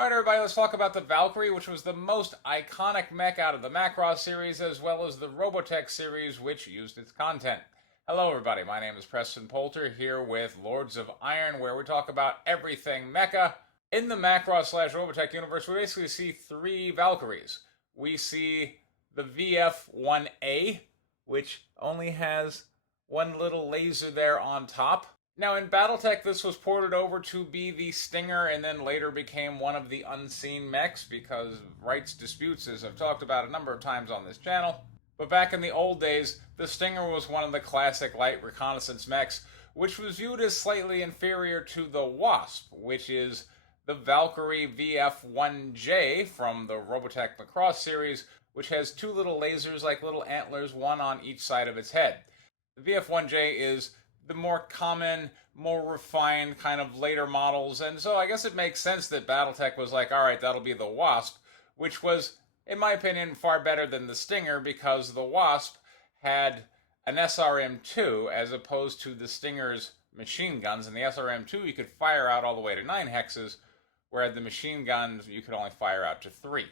Alright everybody, let's talk about the Valkyrie, which was the most iconic mech out of the Macross series, as well as the Robotech series, which used its content. Hello everybody, my name is Preston Poulter, here with Lords of Iron, where we talk about everything mecha. In the Macross/Robotech universe, we basically see three Valkyries. We see the VF-1A, which only has one little laser there on top. Now, in Battletech, this was ported over to be the Stinger and then later became one of the unseen mechs because of rights disputes, as I've talked about a number of times on this channel. But back in the old days, the Stinger was one of the classic light reconnaissance mechs, which was viewed as slightly inferior to the Wasp, which is the Valkyrie VF-1J from the Robotech Macross series, which has two little lasers like little antlers, one on each side of its head. The VF-1J is the more common, more refined kind of later models, and so I guess it makes sense that Battletech was like, alright, that'll be the Wasp, which was, in my opinion, far better than the Stinger because the Wasp had an SRM-2 as opposed to the Stinger's machine guns. In the SRM-2 you could fire out all the way to 9 hexes, whereas the machine guns you could only fire out to 3.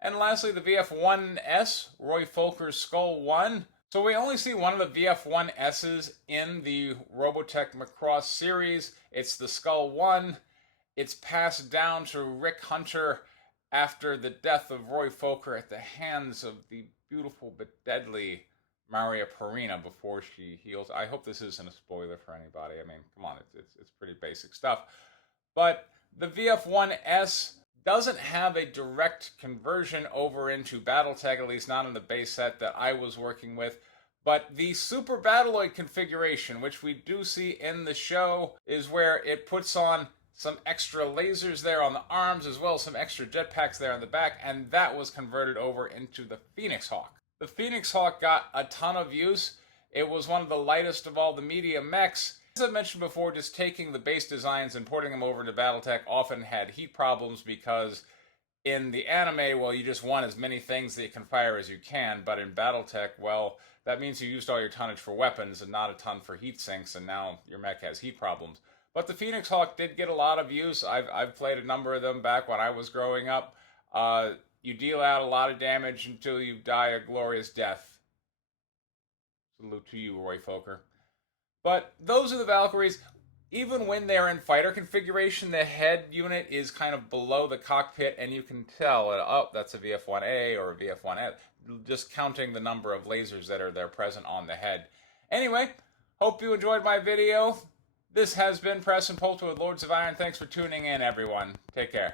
And lastly, the VF-1S, Roy Folker's Skull 1. So we only see one of the VF-1S's in the Robotech Macross series. It's the Skull 1. It's passed down to Rick Hunter after the death of Roy Folker at the hands of the beautiful but deadly Maria Perina before she heals. I hope this isn't a spoiler for anybody. I mean, come on, it's pretty basic stuff. But the VF-1S doesn't have a direct conversion over into Battletech, at least not in the base set that I was working with. But the Super Battloid configuration, which we do see in the show, is where it puts on some extra lasers there on the arms, as well as some extra jetpacks there on the back, and that was converted over into the Phoenix Hawk. The Phoenix Hawk got a ton of use. It was one of the lightest of all the medium mechs. As I mentioned before, just taking the base designs and porting them over to Battletech often had heat problems because in the anime, well, you just want as many things that you can fire as you can, but in Battletech, well, that means you used all your tonnage for weapons and not a ton for heat sinks, and now your mech has heat problems. But the Phoenix Hawk did get a lot of use. I've played a number of them back when I was growing up. You deal out a lot of damage until you die a glorious death. Salute to you, Roy Folker. But those are the Valkyries. Even when they're in fighter configuration, the head unit is kind of below the cockpit, and you can tell, oh, that's a VF-1A or a VF-1S, just counting the number of lasers that are there present on the head. Anyway, hope you enjoyed my video. This has been Preston Poulter with Lords of Iron. Thanks for tuning in, everyone. Take care.